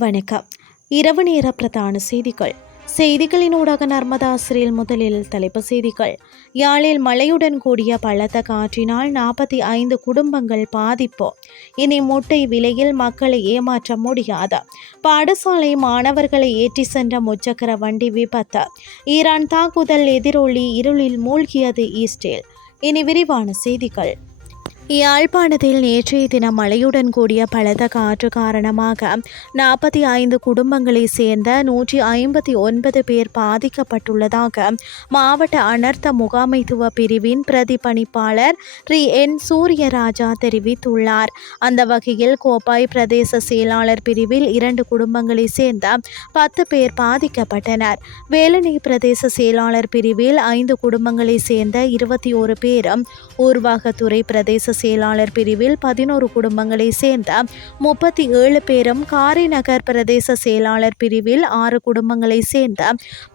வணக்கம். இரவு நேர பிரதான செய்திகள். செய்திகளினூடாக நர்மதா ஆசிரியர். முதலில் தலைப்பு செய்திகள். யாழில் மழையுடன் கூடிய பலத்த காற்றினால் 45 குடும்பங்கள் பாதிப்பு. இனி முட்டை விலையில் மக்களை ஏமாற்ற முடியாது. பாடசாலை மாணவர்களை ஏற்றி சென்ற முச்சக்கர வண்டி விபத்து. ஈரான் தாக்குதல் எதிரொலி இருளில் மூழ்கியது இஸ்ரேல். இனி விரிவான செய்திகள். யாழ்ப்பாணத்தில் நேற்றைய தினம் மழையுடன் கூடிய பலத்த காற்று காரணமாக 45 குடும்பங்களைச் சேர்ந்த 159 பேர் பாதிக்கப்பட்டுள்ளதாக மாவட்ட அனர்த்த முகாமைத்துவ பிரிவின் பிரதிபலிப்பாளர் என் சூரியராஜா தெரிவித்துள்ளார். அந்த வகையில் கோப்பாய் பிரதேச செயலாளர் பிரிவில் 2 குடும்பங்களைச் சேர்ந்த 10 பேர் பாதிக்கப்பட்டனர். வேலணை பிரதேச செயலாளர் பிரிவில் 5 குடும்பங்களைச் சேர்ந்த 21 பேரும், ஊர்வாகத்துறை பிரதேச செயலாளர் பிரிவில் 11 குடும்பங்களை சேர்ந்த 37 பேரும், காரைநகர் பிரதேச செயலாளர் பிரிவில் 6 குடும்பங்களை சேர்ந்த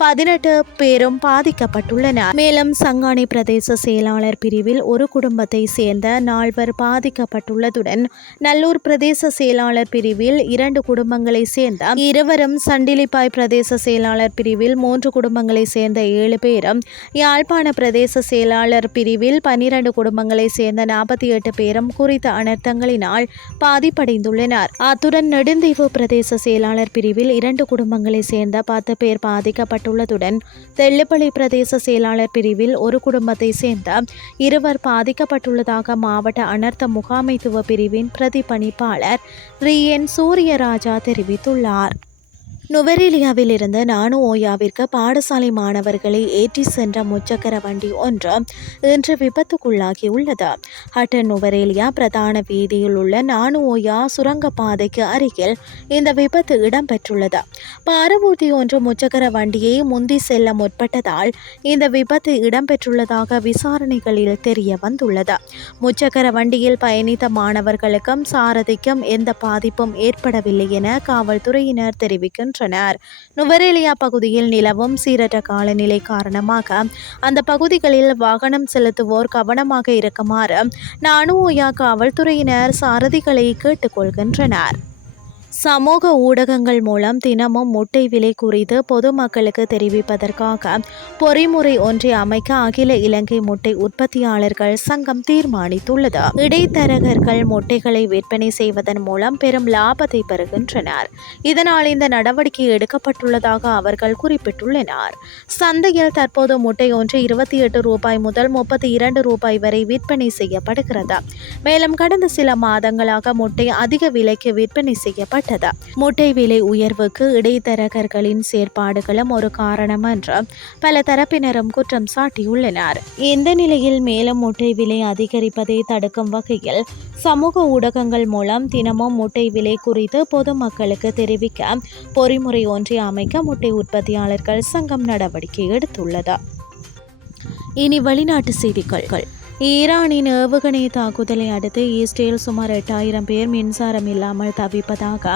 18 பேரும் பாதிக்கப்பட்டுள்ளனர். மேலும் சங்கானை பிரதேச செயலாளர் பிரிவில் ஒரு குடும்பத்தை சேர்ந்த 4 பாதிக்கப்பட்டுள்ளதுடன் நல்லூர் பிரதேச செயலாளர் பிரிவில் 2 குடும்பங்களை சேர்ந்த 2 சண்டிலிப்பாய் பிரதேச செயலாளர் பிரிவில் 3 குடும்பங்களை சேர்ந்த 7 பேரும், யாழ்ப்பாண பிரதேச செயலாளர் பிரிவில் 12 குடும்பங்களை சேர்ந்த 48 பேரும் குறித்த அனர்த்தங்களினால் பாதிப்படைந்துள்ளனர். அத்துடன் நெடுந்தீவு பிரதேச செயலாளர் பிரிவில் 2 குடும்பங்களை சேர்ந்த 10 பேர் பாதிக்கப்பட்டுள்ளதுடன் தெல்லுப்பளை பிரதேச செயலாளர் பிரிவில் ஒரு குடும்பத்தை சேர்ந்த 2 பாதிக்கப்பட்டுள்ளதாக மாவட்ட அனர்த்த முகாமைத்துவ பிரிவின் பிரதிபலிப்பாளர் என் சூரியராஜா தெரிவித்துள்ளார். நுவரெலியாவில் இருந்து நானு ஓயாவிற்கு பாடசாலை மாணவர்களை ஏற்றி சென்ற முச்சக்கர வண்டி ஒன்று இன்று விபத்துக்குள்ளாகியுள்ளது. ஹட்டன் நுவரெலியா பிரதான வீதியில் உள்ள நானு ஓயா சுரங்கப்பாதைக்கு அருகில் இந்த விபத்து இடம்பெற்றுள்ளது. பாரவூர்தி ஒன்று முச்சக்கர வண்டியை முந்தி செல்ல முற்பட்டதால் இந்த விபத்து இடம்பெற்றுள்ளதாக விசாரணைகளில் தெரிய வந்துள்ளது. முச்சக்கர வண்டியில் பயணித்த மாணவர்களுக்கும் சாரதிக்கும் எந்த பாதிப்பும் ஏற்படவில்லை என காவல்துறையினர் தெரிவிக்கின்றனர். நுவரெலியா பகுதியில் நிலவும் சீரற்ற காலநிலை காரணமாக அந்த பகுதிகளில் வாகனம் செலுத்துவோர் கவனமாக இருக்குமாறு நானு ஓயா காவல்துறையினர் சாரதிகளை கேட்டுக்கொள்கின்றனர். சமூக ஊடகங்கள் மூலம் தினமும் முட்டை விலை குறித்து பொதுமக்களுக்கு தெரிவிப்பதற்காக பொறிமுறை ஒன்றை அமைக்க அகில இலங்கை முட்டை உற்பத்தியாளர்கள் சங்கம் தீர்மானித்துள்ளது. இடைத்தரகர்கள் முட்டைகளை விற்பனை செய்வதன் மூலம் பெரும் லாபத்தை பெறுகின்றனர். இதனால் இந்த நடவடிக்கை எடுக்கப்பட்டுள்ளதாக அவர்கள் குறிப்பிட்டுள்ளனர். சந்தையில் தற்போது முட்டை ஒன்று 28 ரூபாய் முதல் 32 ரூபாய் வரை விற்பனை செய்யப்படுகிறது. மேலும் கடந்த சில மாதங்களாக முட்டை அதிக விலைக்கு விற்பனை செய்யப்பட்டது. முட்டை விலை உயர்வுக்கு இடைத்தரகர்களின் செயற்பாடுகளும் ஒரு காரணம் என்று பல தரப்பினரும் குற்றம் சாட்டியுள்ளனர். இந்த நிலையில் மேலும் முட்டை விலை அதிகரிப்பதை தடுக்கும் வகையில் சமூக ஊடகங்கள் மூலம் தினமும் முட்டை விலை குறித்து பொதுமக்களுக்கு தெரிவிக்க பொறிமுறை ஒன்றை அமைக்க முட்டை உற்பத்தியாளர்கள் சங்கம் நடவடிக்கை எடுத்துள்ளது. இனி வெளிநாட்டு செய்திகள். ஈரானின் ஏவுகணை தாக்குதலை அடுத்து இஸ்ரேல் சுமார் 8000 பேர் மின்சாரம் இல்லாமல் தவிப்பதாக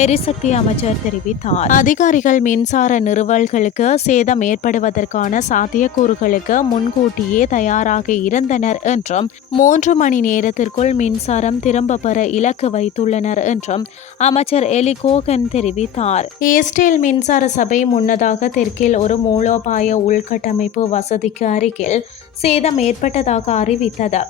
எரிசக்தி அமைச்சர் தெரிவித்தார். அதிகாரிகள் மின்சார நிறுவல்களுக்கு சேதம் ஏற்படுவதற்கான சாத்தியக்கூறுகளுக்கு முன்கூட்டியே தயாராக இருந்தனர் என்றும் 3 மணி நேரத்திற்குள் மின்சாரம் திரும்ப பெற இலக்கு வைத்துள்ளனர் என்றும் அமைச்சர் எலி கோகன் தெரிவித்தார். இஸ்ரேல் மின்சார சபை முன்னதாக தெற்கில் ஒரு மூலோபாய உள்கட்டமைப்பு வசதிக்கு அருகில் சேதம் ஏற்பட்டதாக அறிவித்தது.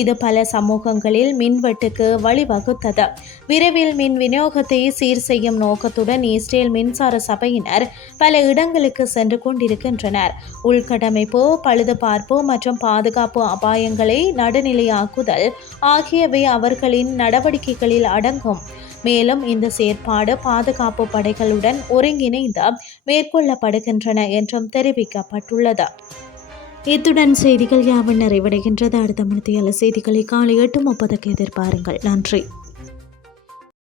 இது பல சமூகங்களில் மின்வெட்டுக்கு வழிவகுத்தது. விரைவில் மின் விநியோகத்தை சீர் செய்யும் நோக்கத்துடன் இஸ்ரேல் மின்சார சபையினர் பல இடங்களுக்கு சென்று கொண்டிருக்கின்றனர். உள்கட்டமைப்பு பழுதுபார்ப்பு மற்றும் பாதுகாப்பு அபாயங்களை நடுநிலையாக்குதல் ஆகியவை அவர்களின் நடவடிக்கைகளில் அடங்கும். மேலும் இந்த செயற்பாடு பாதுகாப்பு படைகளுடன் ஒருங்கிணைந்து மேற்கொள்ளப்படுகின்றன என்றும் தெரிவிக்கப்பட்டுள்ளது. இத்துடன் செய்திகள் யாவும் நிறைவடைகின்றது. அடுத்த மணித்தியால செய்திகளை காலை 8:30 எதிர்பாருங்கள். நன்றி.